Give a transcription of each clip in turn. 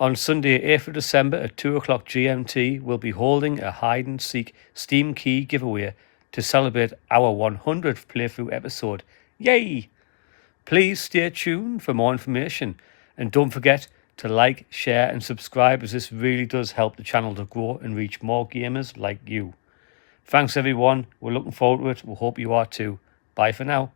On Sunday, 8th of December at 2 o'clock GMT, we'll be holding a hide and seek Steam key giveaway to celebrate our 100th playthrough episode. Yay! Please stay tuned for more information, and don't forget to like, share and subscribe, as this really does help the channel to grow and reach more gamers like you. Thanks everyone, we're looking forward to it, we hope you are too. Bye for now.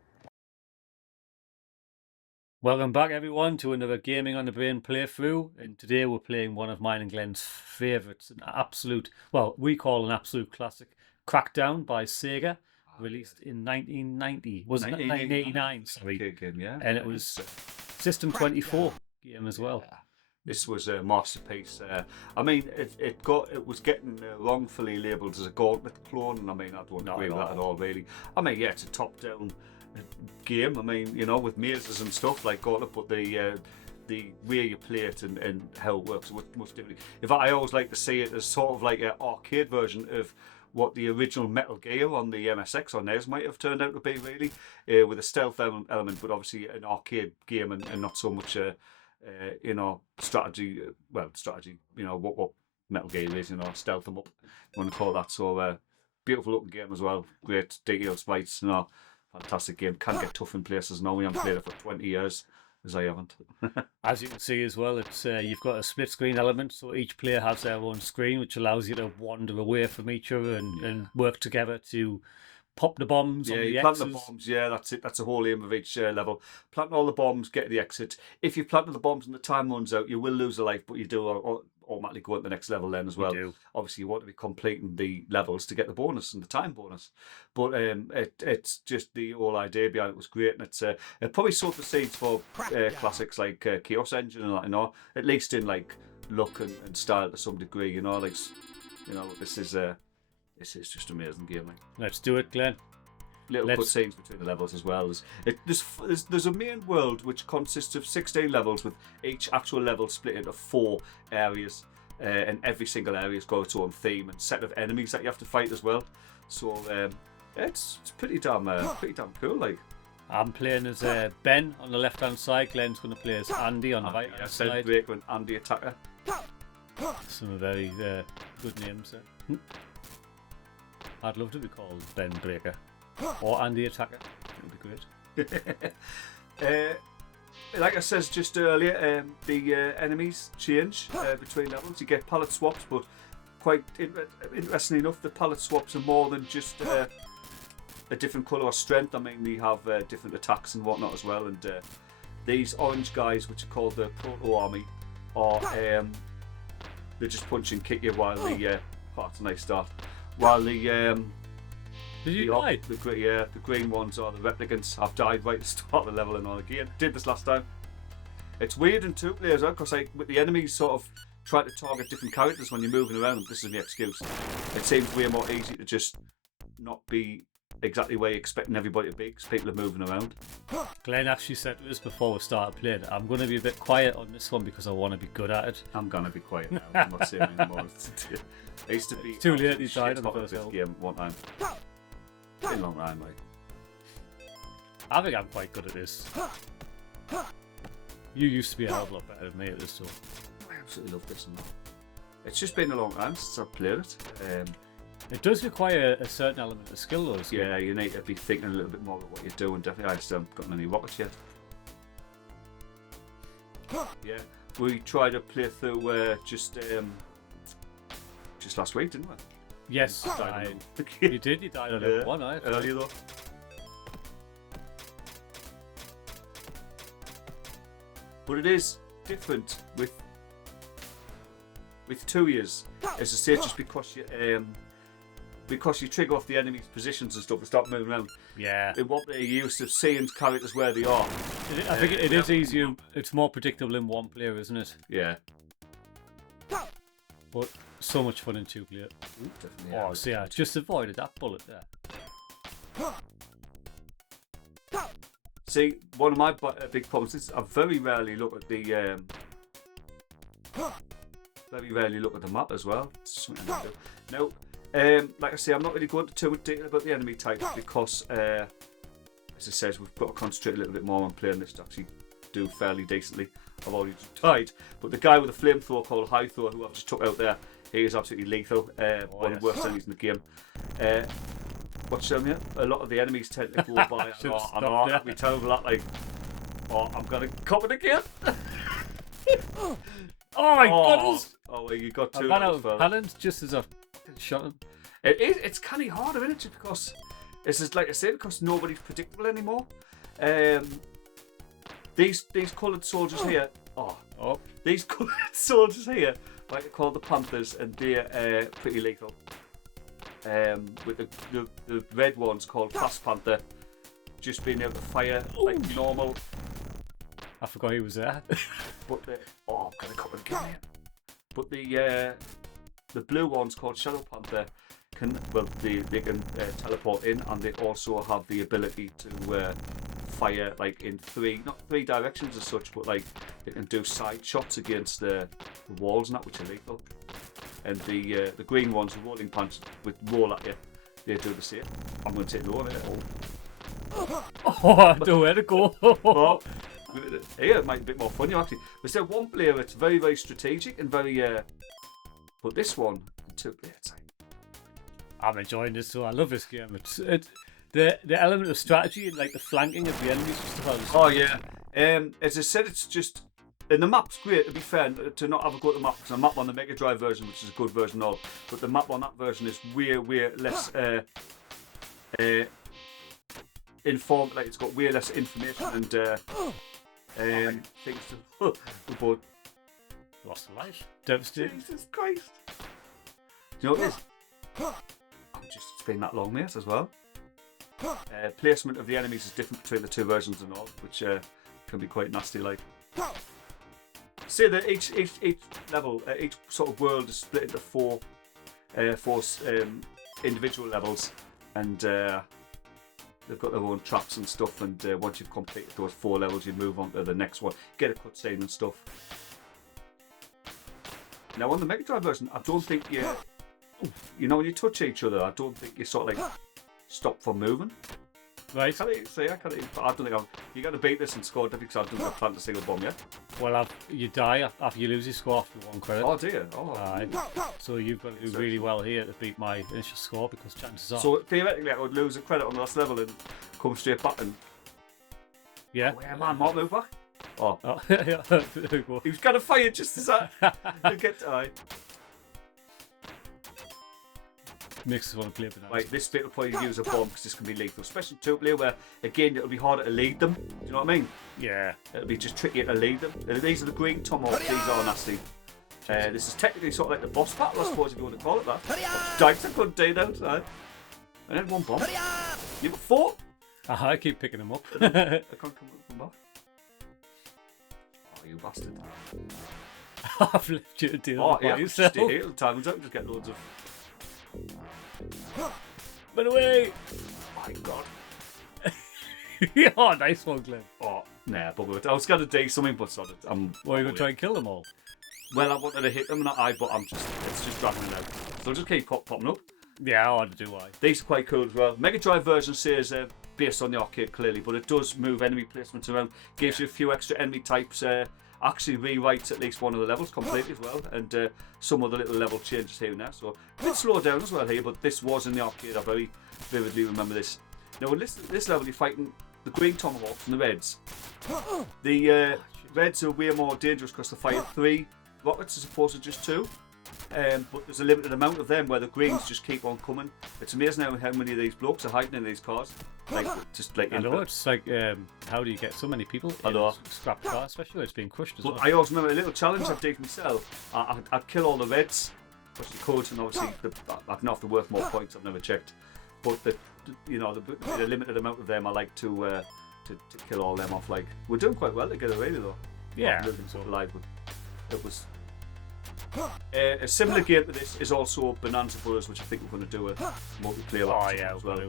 Welcome back everyone to another Gaming on the Brain playthrough, and today we're playing one of mine and Glenn's favourites, an absolute, well, we call an absolute classic, Crackdown by Sega, released in 1990, wasn't it? 1989, sorry. Game, yeah. And it was System 24 game as well. Yeah. This was a masterpiece. I mean, it was getting wrongfully labelled as a Gauntlet clone, and I mean, I don't agree with that at all, really. I mean, yeah, it's a top-down game. I mean, you know, with mazes and stuff like Gauntlet, but the way you play it and how it works much differently. In fact, I always like to see it as sort of like an arcade version of what the original Metal Gear on the MSX or NES might have turned out to be, really, with a stealth element, but obviously an arcade game and not so much you know, strategy. Well, strategy. You know what Metal Gear is. You know, stealth them up. You want to call that. So beautiful looking game as well. Great detailed sprites. You know, fantastic game. Can get tough in places now. We haven't played it for 20 years. As I haven't. As you can see as well, it's you've got a split screen element, so each player has their own screen, which allows you to wander away from each other and work together to pop the bombs. Yeah, on the you plant X's. the bombs. Yeah, that's it. That's the whole aim of each level. Plant all the bombs, get the exit. If you plant the bombs and the time runs out, you will lose a life, but you do automatically go at the next level then as well. You do. Obviously, you want to be completing the levels to get the bonus and the time bonus. But it's just the whole idea behind it was great, and it probably sowed the seeds for classics like Chaos Engine and that. You know, at least in like look and style to some degree. You know, like, you know, this is just an amazing game. Like. Let's do it, Glenn. Little cutscenes between the levels as well. There's a main world which consists of 16 levels, with each actual level split into 4 areas, and every single area's got its own theme and set of enemies that you have to fight as well. So it's pretty damn cool. Like, I'm playing as Ben on the left hand side. Glenn's going to play as Andy on the right hand side. Ben Breaker and Andy Attacker. Some very good names. I'd love to be called Ben Breaker or Andy Attacker. It would be great. Like I said just earlier, the enemies change between levels. You get palette swaps, but quite interestingly enough, the palette swaps are more than just a different colour or strength. I mean, they have different attacks and whatnot as well. And these orange guys, which are called the Proto Army, are they just punch and kick you while the that's a nice start. While the Did you die? The green ones are the replicants. I've died right at the start of the level and all again. Did this last time. It's weird in 2 players, because like with the enemies sort of trying to target different characters when you're moving around. This is the excuse. It seems way more easy to just not be exactly where you're expecting everybody to be, because people are moving around. Glenn actually said to us before we started playing, I'm going to be a bit quiet on this one because I want to be good at it. I'm gonna be quiet now. I'm not saying anymore. I used to be It's too late. He died on the shit first this level. game one time. It's been a long time, like. I think I'm quite good at this. You used to be a hell of a lot better than me at this, so. I absolutely love this and that. It's just been a long time since I've played it. It does require a certain element of skill, though. Yeah, you need to be thinking a little bit more about what you're doing. Definitely, I still haven't gotten any rockets yet. Yeah, we tried to play through just last week, didn't we? Yes, you did. You died on level 1, right? Earlier though. But it is different with 2 years, as I say, just because you trigger off the enemy's positions and stuff and start moving around. Yeah. In what they're used to seeing characters where they are. I think it is easier. It's more predictable in 1 player, isn't it? Yeah. But so much fun in 2 player. Definitely. Oh, see, I just avoided that bullet there. See, one of my big problems is I very rarely look at the map as well. No, like I say, I'm not really going into too much detail about the enemy types because, as I said, we've got to concentrate a little bit more on playing this to actually do fairly decently. I've already died. But the guy with the flamethrower called High Thrower, who I've just took out there, he is absolutely lethal. One of the worst enemies in the game. What's showing you? A lot of the enemies tend to go by. I know, that'd be terrible. That, like, I'm gonna cop it again. Oh my goodness! Oh, well, you got two. I ran out of cannons just as I shot him. It's kind of hard, isn't it? Just because this is, like I said, because nobody's predictable anymore. These coloured soldiers here. These coloured soldiers here, like they're called the Panthers, and they're pretty lethal. With the red ones called Fast Panther, just being able to fire like normal. I forgot he was there. But I'm gonna cut him again. But the blue ones called Shadow Panther they can teleport in, and they also have the ability to fire like in not three directions as such, but like they can do side shots against the walls and that, which are lethal. And the green ones, the rolling punch with roll at you, they do the same. I'm going to take the one here. I don't know where to go. Here it might be a bit more fun. You actually, but still, one player, it's very, very strategic and very. But this one, two players. I'm enjoying this, so I love this game. It's the element of strategy and like the flanking of the enemies and stuff. Oh yeah. As I said, it's just. And the map's great, to be fair, to not have a go at the map, because the map on the Mega Drive version, which is a good version of, but the map on that version is way less informed, like it's got way less information and things to report. Lost a life. Devastating. Jesus Christ. Do you know what it is? It's been that long, mate, as well. Placement of the enemies is different between the two versions and all, which can be quite nasty, like. Say that each level, each sort of world is split into four individual levels, and they've got their own traps and stuff. And once you've completed those 4 levels, you move on to the next one, get a cutscene and stuff. Now on the Mega Drive version, I don't think you know when you touch each other, I don't think you sort of like stop from moving. Right. I don't think you got to beat this and score difficult, because I don't think I've planted a single bomb yet. Well, you die after you lose your score after 1 credit. Oh dear. Right. So you've got to do really well here to beat my initial score, because chances are. So theoretically, I would lose a credit on the last level and come straight back and. Yeah. Oh, yeah, man, Mark, move back. Oh. Yeah. There we go. He was going to fire just as I get to. Makes us want to play with that. Right, this bit will probably use a bomb, because this can be lethal, especially 2-player, where again it'll be harder to lead them. Do you know what I mean? Yeah. It'll be just trickier to lead them. These are the green tomahawks. These are nasty. This is technically sort of like the boss battle, I suppose, if you want to call it that. Dikes I couldn't do that. Right? And then 1 bomb. You've got 4. I keep picking them up. I can't come back. Oh, you bastard. I've left you to deal with yourself. Stay here all the time. We don't just get loads of. Run away! My God. Oh, nice one, Glenn. Oh, nah, but I was going to do something, but sort of. Well, you're going to try and kill them all? Well, I wanted to hit them, but it's just dragging it out. So I'll just keep popping up. Yeah, I want to do why. These are quite cool as well. Mega Drive version says based on the arcade, clearly, but it does move enemy placements around, gives you a few extra enemy types, actually rewrites at least one of the levels completely as well, and some other little level changes here and there. So a bit slowed down as well here, but this was in the arcade. I very vividly remember this. Now, in this level, you're fighting the green tomahawks and the reds. The reds are way more dangerous because they fire 3 rockets as opposed to just 2. But there's a limited amount of them, where the greens just keep on coming. It's amazing how many of these blokes are hiding in these cars. Like, just like I know, it's like, how do you get so many people in a scrapped car, especially when it's being crushed as well. I always remember a little challenge I did myself. I'd kill all the reds, which the codes, and obviously I'd have to work more points. I've never checked, but the limited amount of them, I like to kill all them off. Like, we're doing quite well together, really, though. Yeah. Alive, but it was. A similar game to this is also Bonanza Brothers, which I think we're going to do a multiplayer as well.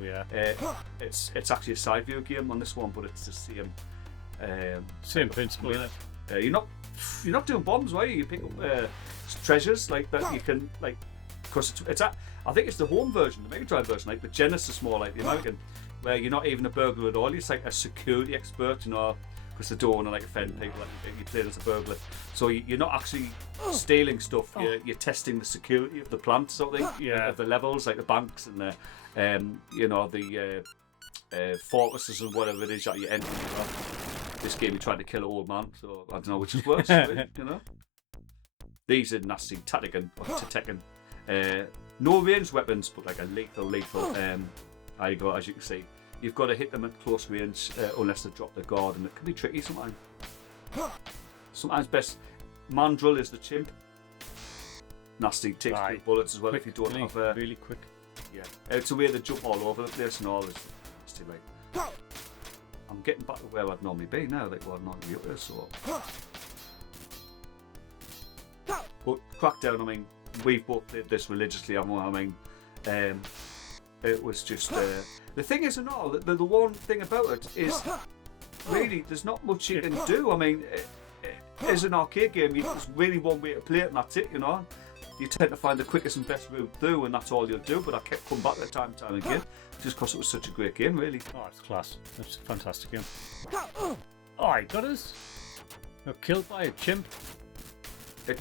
It's actually a side view game on this one, but it's the same. Same principle, isn't it? You're not doing bombs, are you? You pick up treasures like that. You can because I think it's the home version, the Mega Drive version, like the Genesis, more like the American, where you're not even a burglar at all. You're just like a security expert, because they don't want to like offend people like you're playing as a burglar. So you're not actually stealing stuff. You're testing the security of the plant, sort of thing. Yeah. Of the levels, like the banks and the the fortresses and whatever it is that you enter. This game you're trying to kill an old man, so I don't know which is worse. Really, These are nasty Tatekan. No ranged weapons, but like a lethal. There you go. As you can see, you've got to hit them at close range unless they drop their guard, and it can be tricky sometimes. Sometimes best. Mandrill is the chimp. Nasty, takes quick bullets as well if you don't have really quick. Yeah, it's a way they jump all over the place and all. It's too late. I'm getting back to where I'd normally be now, like where I'd normally be up there, so. But Crackdown, I mean, we've both played this religiously, I mean, it was just, the thing is and all, the one thing about it is, really, there's not much you can do. I mean, as an arcade game, there's really one way to play it and that's it, You tend to find the quickest and best route through and that's all you'll do, but I kept coming back time and time again, just because it was such a great game, really. Oh, it's class. It's a fantastic game. Oh, he got us. We're killed by a chimp.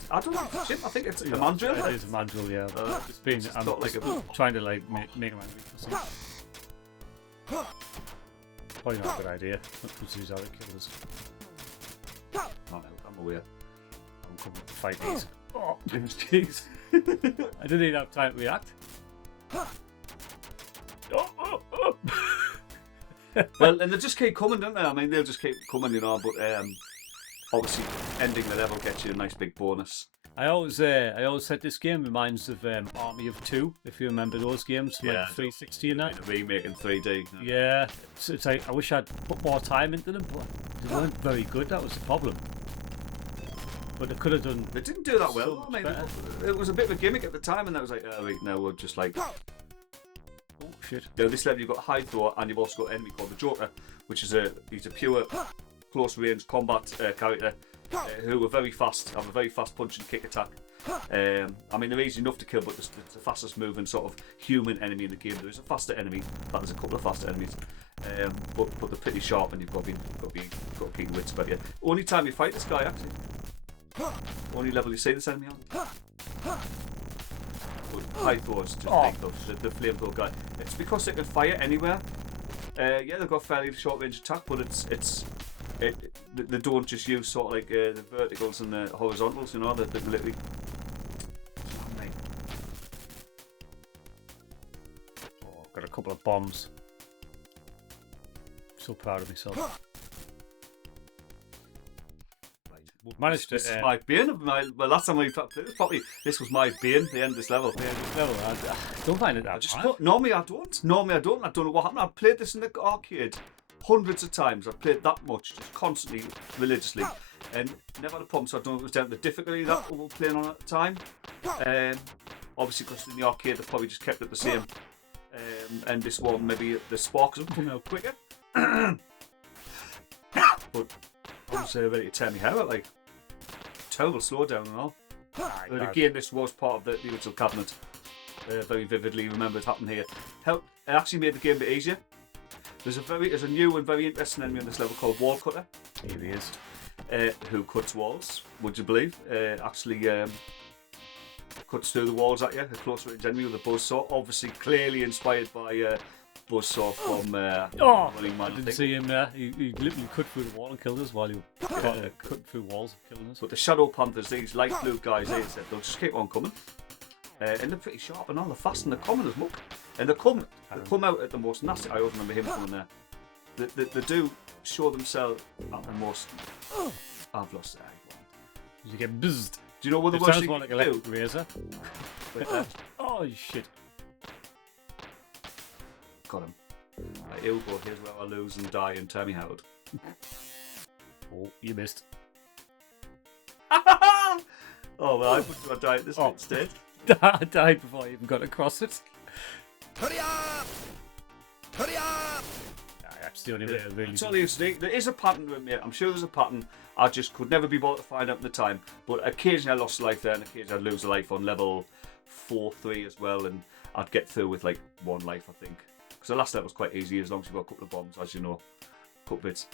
I don't know if it's a chimp, I think it's a mandrill. It is a mandrill, yeah. I'm trying to like make him angry for something. Probably not a good idea. Let's use how to kill us. I'm aware. I'm coming to fight these. Oh, jeez. I didn't even have time to react. Well, and they just keep coming, don't they? I mean, they'll just keep coming, but obviously ending the level gets you a nice big bonus. I always said this game reminds of Army of Two, if you remember those games, like 360 and that. A remake in 3D. Yeah, it's like I wish I'd put more time into them, but they weren't very good. That was the problem. But they could have done. They didn't do that well. So I mean, better. it was a bit of a gimmick at the time, and that was like, oh wait, now we're just like. Oh shit! This level you've got high throw, and you've also got an enemy called the Joker, which is he's a pure close range combat character who are very fast, have a very fast punch and kick attack. I mean, they're easy enough to kill, but it's the fastest moving sort of human enemy in the game. There is a faster enemy. There's a couple of faster enemies, but they're pretty sharp, and you've got to keep your wits about you. Only time you fight this guy, actually. Only level you see this enemy on. High throws, just the flamethrower guy. It's because they can fire anywhere. They've got fairly short range attack, but they don't just use sort of like the verticals and the horizontals, they literally. Oh, I've got a couple of bombs. So proud of myself. Managed to. This is my bane of my. Well, last time we played this, probably this was my bane. The end of this level. I don't find it that bad. Normally I don't. I don't know what happened. I've played this in the arcade hundreds of times. I've played that much, just constantly, religiously, and never had a problem. So I don't know if it was down to the difficulty that we were playing on at the time. Obviously, because in the arcade they probably just kept it the same. And this one, maybe the sparks have come out quicker. But obviously, ready to tell me how. Like terrible slowdown and all. But again, this was part of the original cabinet. Very vividly remember it happened here. It actually made the game a bit easier. There's a new and very interesting enemy on this level called Wall Cutter. Here he is. Who cuts walls, would you believe? Cuts through the walls at you, a close range enemy with a buzzsaw. Obviously, clearly inspired by Buzzsaw from Running Man. I didn't see him there. He literally cut through the wall and killed us while he was cutting through walls and killing us. But the Shadow Panthers, these light blue guys, they'll just keep on coming. And they're pretty sharp and all. They're fast and they're coming as muck. And they come out at the most nasty. I always remember him coming there. They do show themselves at the most. I've lost the eye. You get buzzed. Do you know what the it worst sounds thing more like you a do? razor. Oh shit! Got him. Right, here we go. Here's where I lose and die and tell me how. Oh, you missed. Oh well, I put you on die at this stage. I died before I even got across it. Hurry up! Hurry up! That's the only way I really. It's only there is a pattern with me. I'm sure there's a pattern. I just could never be bothered to find out at the time. But occasionally I lost a life there, and occasionally I'd lose a life on level 4-3 as well, and I'd get through with like one life, I think. Because the last level was quite easy as long as you've got a couple of bombs, as you know, couple bits.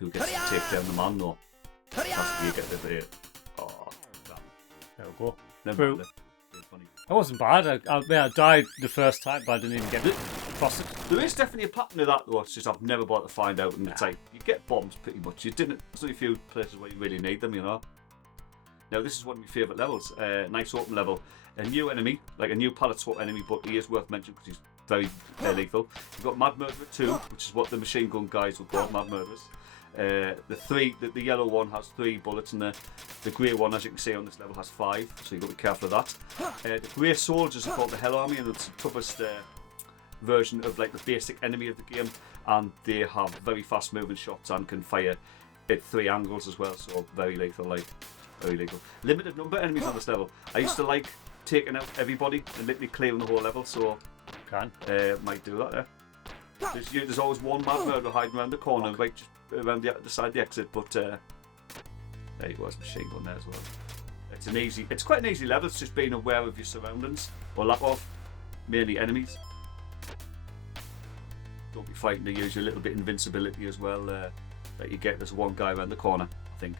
who gets to take down the man though. That's you get the bit. Oh, There we go. never True. mind. It's funny. That wasn't bad. I died the first time, but I didn't even get it. Across it. There is definitely a pattern to that though. It's just I've never bothered to find out. And it's like you get bombs pretty much. You didn't. There's only a few places where you really need them, you know. Now this is one of my favourite levels. Nice open level. A new enemy, like a new palette swap enemy, but he is worth mentioning because he's very lethal. You've got Mad Murderer 2, which is what the machine gun guys were called, Mad Murderers. The yellow one has 3 bullets, and the grey one, as you can see on this level, has 5. So you've got to be careful of that. The grey soldiers are called the Hell Army, and it's the toughest version of like the basic enemy of the game. And they have very fast moving shots and can fire at 3 angles as well. So very lethal, like very lethal. Limited number of enemies on this level. I used to like taking out everybody and literally clearing the whole level. So might do that. There's always one Mad Murderer hiding around the corner, right just around the side of the exit. But there you go, there's a machine gun there as well. It's quite an easy level. It's just being aware of your surroundings or lack of, mainly enemies. Don't be fighting to use your little bit of invincibility as well. That you get. There's one guy around the corner, I think.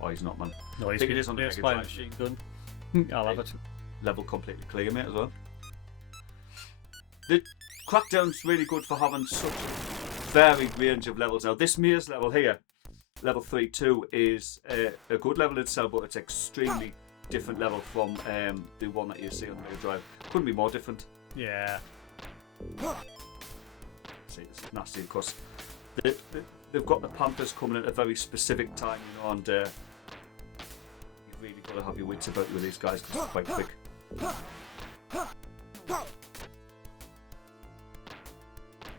Oh, he's not, man. No, he's I think it is on the Mega by Drive. machine gun. I'll have it. Level completely clear, mate, as well. The Crackdown's really good for having such a varied range of levels. Now, this maze level here, level 3-2, is a good level in itself, but it's extremely different level from the one that you see on the Mega Drive. Couldn't be more different. Yeah. See, this is nasty because they've got the Panthers coming at a very specific time, you know, and you've really got to have your wits about you with these guys because they're quite quick.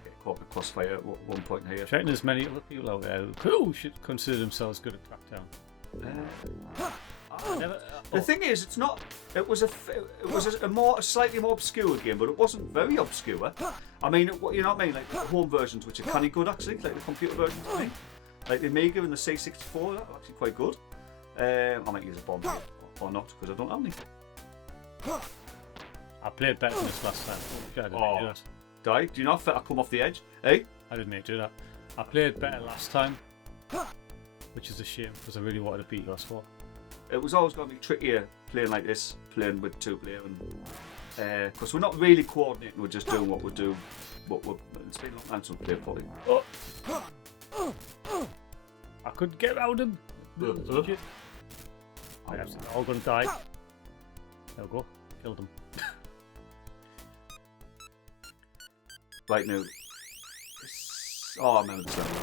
Get caught in a crossfire at one point here. Checking there's many other people out there who should consider themselves good at Crackdown. The thing is, it's not. It was a slightly more obscure game, but it wasn't very obscure. I mean, you know what I mean? Like the home versions, which are kind of good actually, like the computer versions, I think. Like the Amiga and the C64, they're actually quite good. I might use a bomb here, or not, because I don't have any. I played better than this last time. I didn't make do that. Die? Do you not fit? I come off the edge. Hey? I didn't make do that. I played better last time, which is a shame because I really wanted to beat you last 4. It was always going to be trickier playing like this, playing with 2 player, and because we're not really coordinating, we're just doing what we do. It's been a long time since we played probably. I couldn't get around him. I have all going to die. There we go. Killed him. Right now. I remember this level.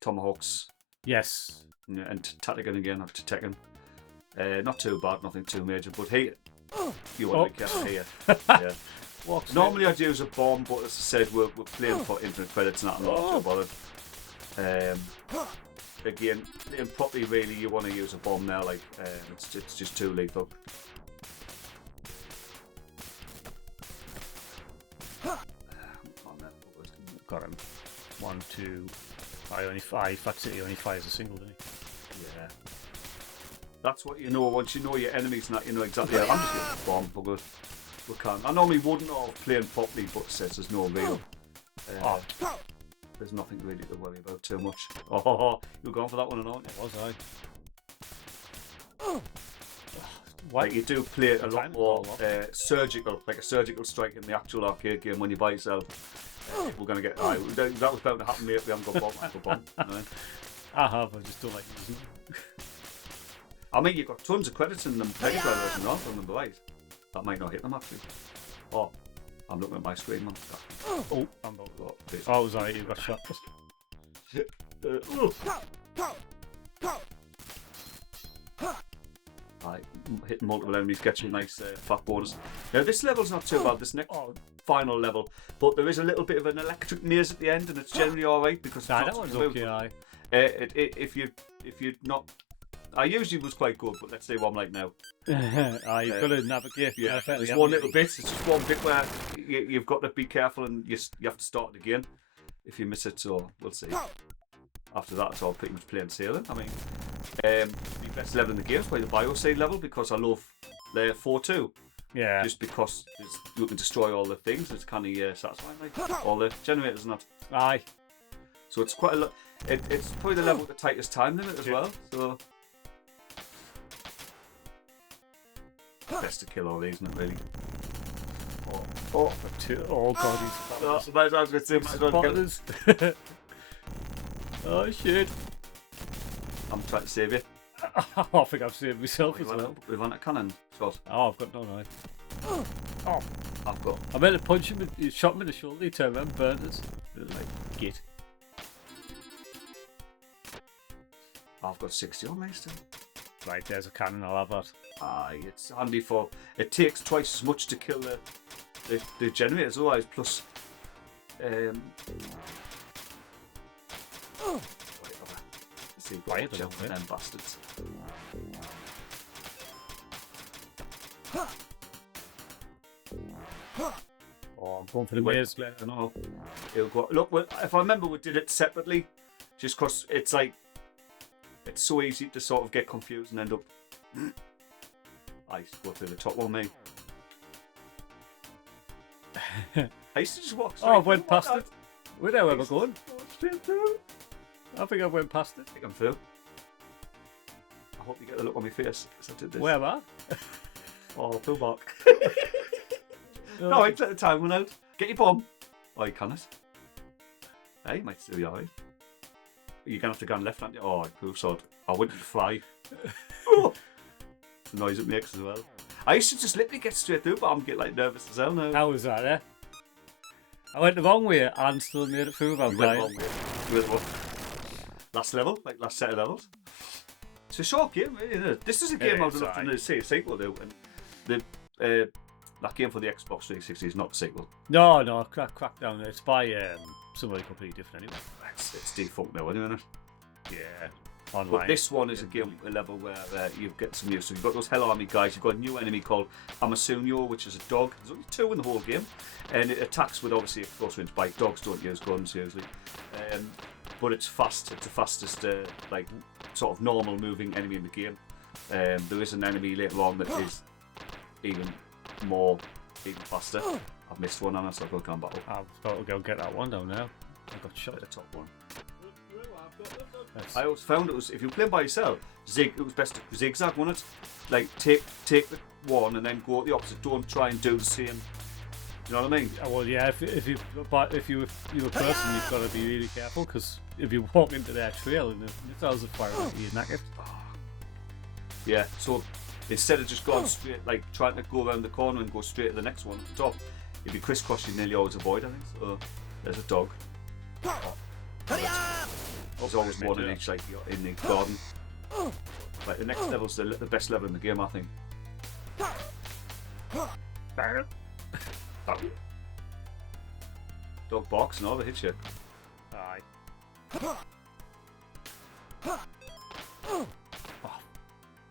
Tomahawks. Yes. And Tatagan again, after Tekken. Not too bad, nothing too major, but here, you want to be careful here. Yeah. Normally I'd use a bomb, but as I said, we're playing for infinite credits and that, I'm not too bothered. Again, playing properly, really, you want to use a bomb now, like, it's just too lethal. Got him. 1, 2. Fat City only fires a single, doesn't he? Yeah. That's what you know. Once you know your enemies and that, you know exactly. I'm just using a bomb, but we can't. I normally wouldn't have playing properly, but it says there's no real. There's nothing really to worry about too much. Oh, you were going for that one or not? Was I? Like you do play a lot more surgical, like a surgical strike in the actual arcade game when you buy yourself. We're going to get. That was bound to happen, mate. We haven't got bomb after bomb. No. I have. I just don't like using them. I mean, you've got tons of credits in them Mega Drive version, aren't there, number 8? That might not hit them actually. Oh, I'm looking at my screen, man. Oh, I'm about to go. Oh, it was alright. You got shot. Hitting multiple enemies gets you a nice fat bonus. Now this level's not too bad, this next final level, but there is a little bit of an electric maze at the end, and it's generally alright because it's that one's okay. If you're not, I usually was quite good, but let's see what I'm like now. You've got to navigate. Yeah, there's one little bit. It's just one bit where you've got to be careful, and you have to start it again if you miss it. So we'll see. After that, it's all pretty much plain sailing. I mean, the best level in the game is probably the Biosave level because I love the 4-2. Yeah. Just because you can destroy all the things, it's kind of satisfying, like all the generators and that. Aye. So it's quite a lot. It's probably the level with the tightest time limit as well. So best to kill all these, isn't it? Really. Oh God, he's Might as well spotters. Oh shit! I'm trying to save you. I think I've saved myself as well. We've on a cannon shot. Oh, I've got no knife. Oh, I've got. I meant to punch him. He shot me in the shoulder. He turned around, burned us. Like git. I've got 60 on me still. Right, there's a cannon. I'll have that. Aye, it's handy for. It takes twice as much to kill the generators, otherwise plus. See, Quiet a jump little bit. them bastards. Oh, I'm going for the maze. I know. It'll go. Look, if I remember, we did it separately, just because it's like it's so easy to sort of get confused and end up. I used to go through the top one, mate. I used to just walk. Oh, I went past it. Where the hell am I going? Straight through. I think I went past it. I think I'm through. I hope you get the look on my face as I did this. Where am I? Oh, pull back. No, wait, let the time run out. Get your bomb. Oh, you can't. Hey, you might still be alright. You're going to have to go on left, aren't you? Oh, cool sword. I wanted to fly. Oh. The noise it makes as well. I used to just literally get straight through, but I'm getting like nervous as hell now. How was that, eh? I went the wrong way and still made it through without You went dying. the wrong way. You went the wrong. Last level, like last set of levels. It's a short game, isn't it? This is a game I would love to see a sequel to. And the that game for the Xbox 360 is not the sequel. No, Crackdown. It's by somebody completely different anyway. It's defunct now, isn't it? Yeah, online. But this one is a game, a level where you get some new. So you've got those Hell Army guys. You've got a new enemy called Amasunyo, which is a dog. There's only 2 in the whole game, and it attacks with obviously a close range bite. Dogs don't use guns usually, but it's fast. It's the fastest, like sort of normal moving enemy in the game. There is an enemy later on that is even faster. I've missed one on it, so I've got to go and battle. I've got to go get that one down now. I got shot At the top one. That's- I always found it was if you were playing by yourself, it was best to zigzag, wasn't it? Like take the one and then go the opposite. Don't try and do the same. You know what I mean? Well, yeah. If you're a person, you've got to be really careful because if you walk into their trail and the missiles are firing at you, you're knackered. Yeah. So instead of just going straight, like trying to go around the corner and go straight to the next one at the top, if you crisscross, you nearly always avoid. I think. So there's a dog. There's always one in each, like in the garden. Like the next level's the best level in the game, I think. Dog barks and all, they hit you. Aye.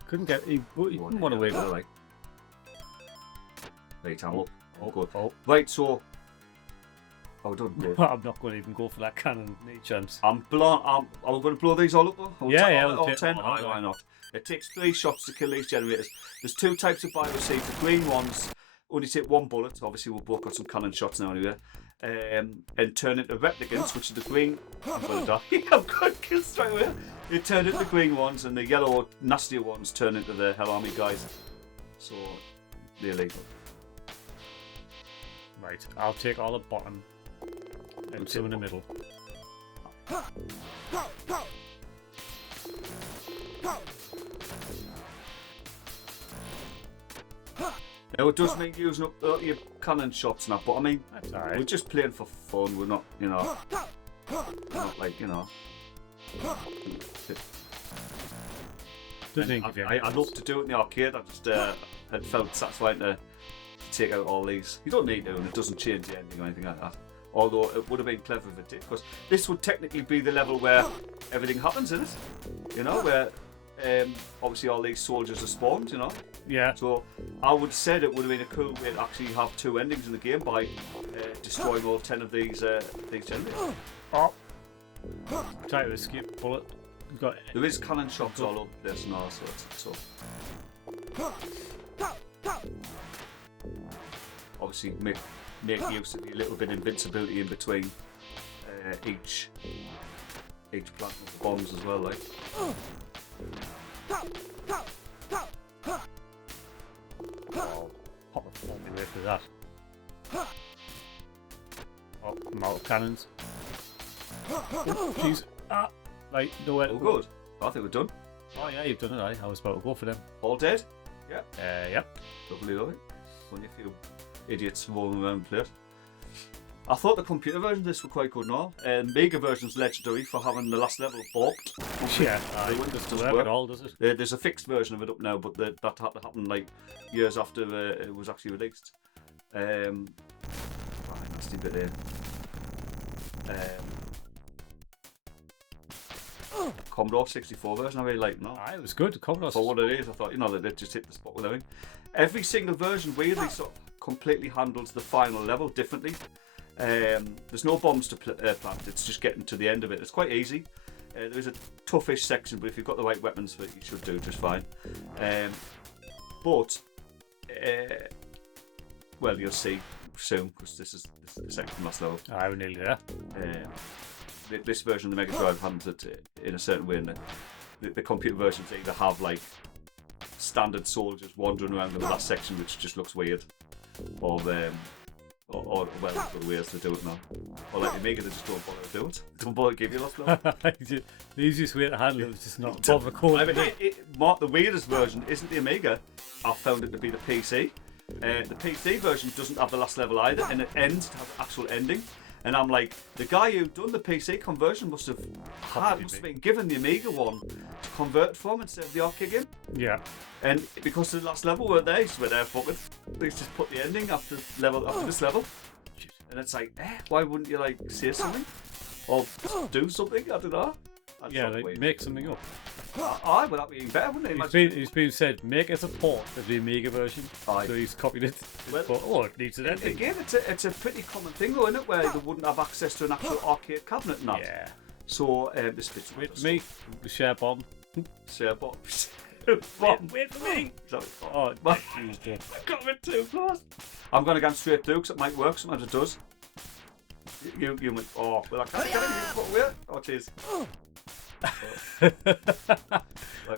Couldn't get. He didn't want to wake up. Like. Right, I'm up. Oh, Good. oh. Right, so. Oh, don't go. I'm not going to even go for that cannon. Any chance? I'm going to blow these all up though. We'll All take 10. them all, Why not? It takes 3 shots to kill these generators. There's 2 types of bioseeds. The green ones only take 1 bullet. Obviously, we've both got some cannon shots now anyway. And turn into replicants, which are the green. I'm going to die. I've got kills straight away. They turn into the green ones, and the yellow, nastier ones turn into the Hell Army guys. So, they're lethal. Right. I'll take all the bottom and 2 in the middle. Now, it does mean using up your cannon shots now, but I mean, That's alright. we're just playing for fun. We're not, we're not like, Doesn't give you any I'd love to do it in the arcade. I just had felt satisfying to take out all these. You don't need to, and it doesn't change the ending or anything like that. Although it would have been clever if it did, because this would technically be the level where everything happens, isn't it? Where obviously all these soldiers are spawned, Yeah. So I would have said it would have been a cool way to actually have 2 endings in the game by destroying all 10 of these generators. Oh. Try to escape bullet. You've got. There is cannon shots all over this and all sorts. So obviously make use of your little bit of invincibility in between each each plant with the bombs as well, like. Oh, pop a bomb away for that. Oh, I'm out of cannons. Oh, jeez. Ah, right, nowhere to Oh, go. good. I think we're done. Oh yeah, you've done it, right? I was about to go for them. All dead? Yeah. Yep. Lovely, lovely. Only a few idiots rolling around the place. I thought the computer version of this were quite good now. Mega version's legendary for having the last level balked. Yeah, It it doesn't doesn't work work. at all, does it? There's a fixed version of it up now, but that had to happen like years after it was actually released. Nasty bit there. Commodore 64 version I really like. No, It was good. Commodore. for what it is, I thought they just hit the spot with everything. Every single version weirdly sort of completely handles the final level differently. There's no bombs to plant. It's just getting to the end of it. It's quite easy. There is a toughish section, but if you've got the right weapons for it, you should do just fine. Well, you'll see soon because this is the second from last level. I was nearly there. This version of the Mega Drive handles it in a certain way, and the computer versions either have like standard soldiers wandering around in the last section, which just looks weird, or well, the ways to do it now. Or like the Amiga, they just don't bother to do it. Don't bother to give you lots of The easiest way to handle it is just not bother calling. the weirdest version isn't the Amiga. I found it to be the PC. The PC version doesn't have the last level either, and it ends to have the actual ending. And I'm like, the guy who done the PC conversion must have been given the Amiga one to convert from instead of the arcade game. Yeah. And because the last level weren't there, so they're fucking. They just put the ending after this level. And it's like, why wouldn't you like say something or do something? I don't know. Yeah, like make something up. Would that be even better, wouldn't it? He's been said, make it a port of the Amiga version. Aye. So he's copied it. Well, It needs an ending. Again, it's a pretty common thing, though, isn't it? Where they wouldn't have access to an actual arcade cabinet and that. Yeah. So this fits. Wait for me, the share bomb. Share box. Wait for me. Sorry. Oh, I got a bit too close. I'm going to go straight through because it might work. Sometimes it does. You went. Oh, well, I can't get it. But wait. Oh, cheers.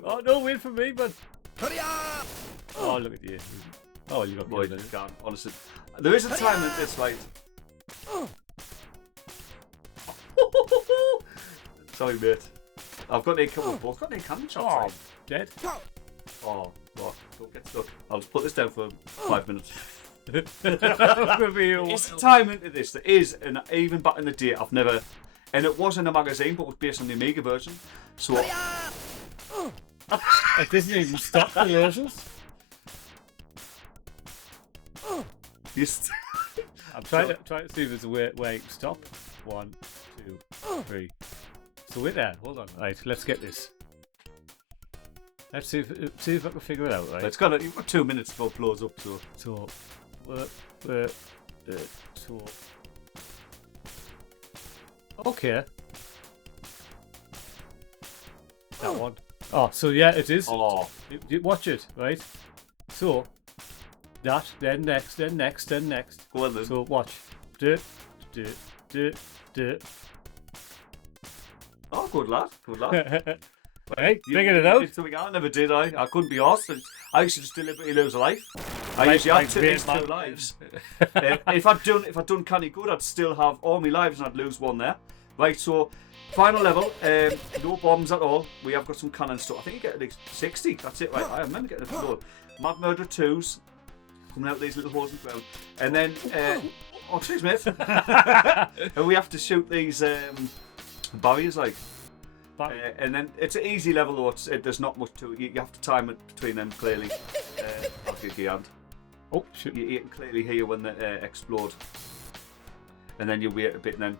Oh no, wait for me, but Hurry up! oh look at you. Oh, you got Boy, me. you can't. Honestly, there is a time in this fight. Sorry, mate. I've got a couple of balls. Got any cannon shots? Oh, Right? dead. Oh, what? Don't get stuck. I'll just put this down for 5 minutes. It's the time into this. There is, and even back in the day, I've never, and it was in a magazine, but it was based on the Amiga version. So It doesn't even stop the lasers. just I'm trying to see if there's a way you can stop. 1, 2, 3. So we're there. Hold on. Right, let's get this. Let's see if I can figure it out. Right. it's got. You've got 2 minutes before it blows up. So So, so. Okay. That one. Oh, so yeah, it is. oh, Watch it, right? So, that, then next, then next, then next. go on then. So watch. Do. Oh, good lad. Good lad. Right, You figured it out. did something I never did. I couldn't be arsed. I used to just deliberately lose a life. I Like- usually had like two, great these two man. lives. If I'd done canny good, I'd still have all my lives and I'd lose one there. Right, so final level, no bombs at all. We have got some cannon stuff. I think you get at least 60. That's it, right? I remember getting a load. Mad Murder 2s coming out these little holes in the ground, and then oh, cheers, mate. And we have to shoot these barriers like. And then it's an easy level though. There's not much to it. You have to time it between them clearly. I'll give you a hand. Oh, shit. You can clearly hear when they explode. And then you wait a bit and then...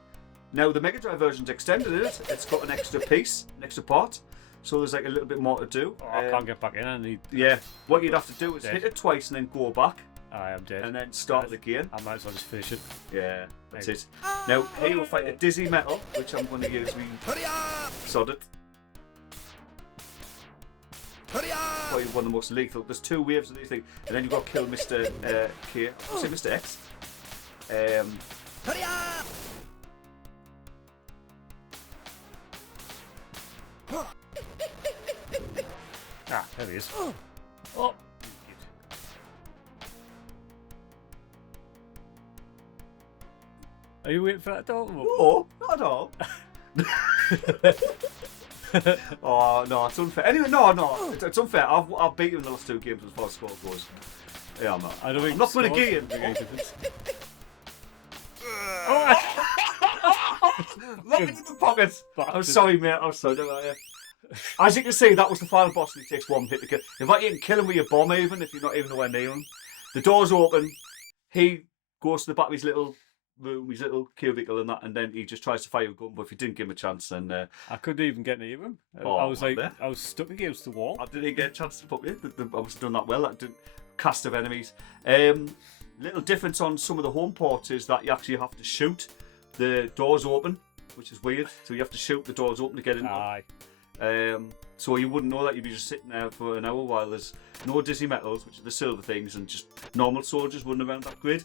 Now the Mega Drive version's extended, isn't it? It's got an extra piece, an extra part. So there's like a little bit more to do. Oh, I can't get back in. I need. Yeah, what you'd have to do is Dead. hit it twice and then go back. I am dead. And then start it again. I might as well just finish it. Yeah, that's Maybe. it. Now here you'll fight a Dizzy Metal, which I'm going to use me Hurry up! sod it. Hurry up! Probably one of the most lethal. There's 2 waves of these things, and then you've got to kill Mr. K. I'll say Mr. X. Hurry up! Ah, there he is. Oh. Are you waiting for that door? No, not at all. Oh no, it's unfair. Anyway, no, it's unfair. I've beaten in the last 2 games as far as score goes. Yeah, I'm not. I don't think I'm not going to scores get make any it. difference. Look into the pockets. I'm Bastard. sorry, mate. I'm sorry. Don't worry. As you can see, that was the final boss, and he takes 1 hit to kill. In fact, you can kill him with your bomb, even if you're not even nowhere near him. The door's open. He goes to the back of his little room, his little cubicle, and then he just tries to fire a gun. But if you didn't give him a chance, then I couldn't even get near him. Oh, I was like, there. I was stuck against the wall. I didn't get a chance to put it. I was done that well. That did cast of enemies. Little difference on some of the home ports is that you actually have to shoot the doors open, which is weird. So you have to shoot the doors open to get in. Aye. So you wouldn't know that. You'd be just sitting there for an hour while there's no dizzy metals, which are the silver things, and just normal soldiers running around that grid.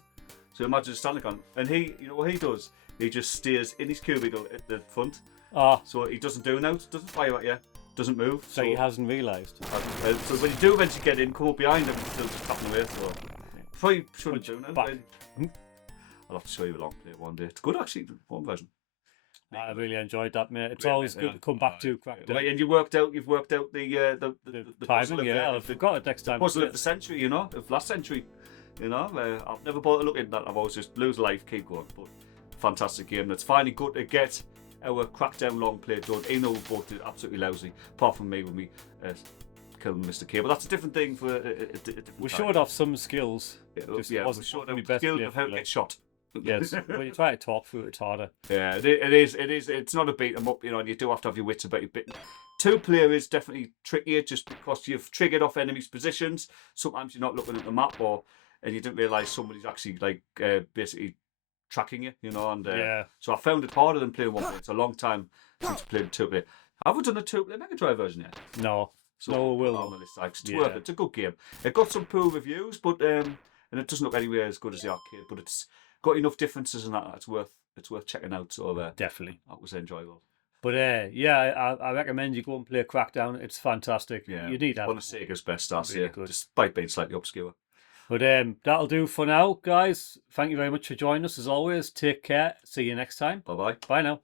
So imagine just standing on, and he, you know what he does? He just stays in his cubicle at the front. Ah, So he doesn't do now, doesn't fire at you, doesn't move. so he hasn't realised. So when you do eventually get in, come up behind him and still just tapping away. So probably shouldn't do now. Back. I'll have to show you a long play one day. It's good actually, the home version. I really enjoyed that, mate. It's Great, always mate, good yeah. to come back to Crackdown. Right, and you've worked out the The puzzle timing, of yeah. the- I've got it next time. puzzle of the century, you know, of last century. You know, I've never bothered to look into that. I've always just lose life, keep going. But fantastic game. That's finally good to get our Crackdown long play done. I know we both did absolutely lousy, apart from me when we killed Mr. K. But that's a different thing for a different We time. showed off some skills. Just Yeah, we wasn't showed my our best skills play of how to for get shot. Yes, when you try to talk through it, it's harder. Yeah, it is. It's not a beat 'em up, you know. And you do have to have your wits about you. Bit 2-player is definitely trickier, just because you've triggered off enemies' positions. Sometimes you're not looking at the map, and you didn't realise somebody's actually basically tracking you, you know. And Yeah. so I found it harder than playing 1-player. It's a long time since I played 2-player. I haven't done a 2-player Mega Drive version yet. No. So No, I'll we put will. it on the list. Like, it's Yeah. worth it. It's a good game. It got some poor reviews, but and it doesn't look anywhere as good as the arcade. But it's got enough differences in that it's worth checking out. So Definitely. that was enjoyable. But yeah, I recommend you go and play Crackdown. It's fantastic. Yeah, You need that. one of Sega's best stars Really here, good. despite being slightly obscure. But that'll do for now, guys. Thank you very much for joining us as always. Take care. See you next time. Bye bye. Bye now.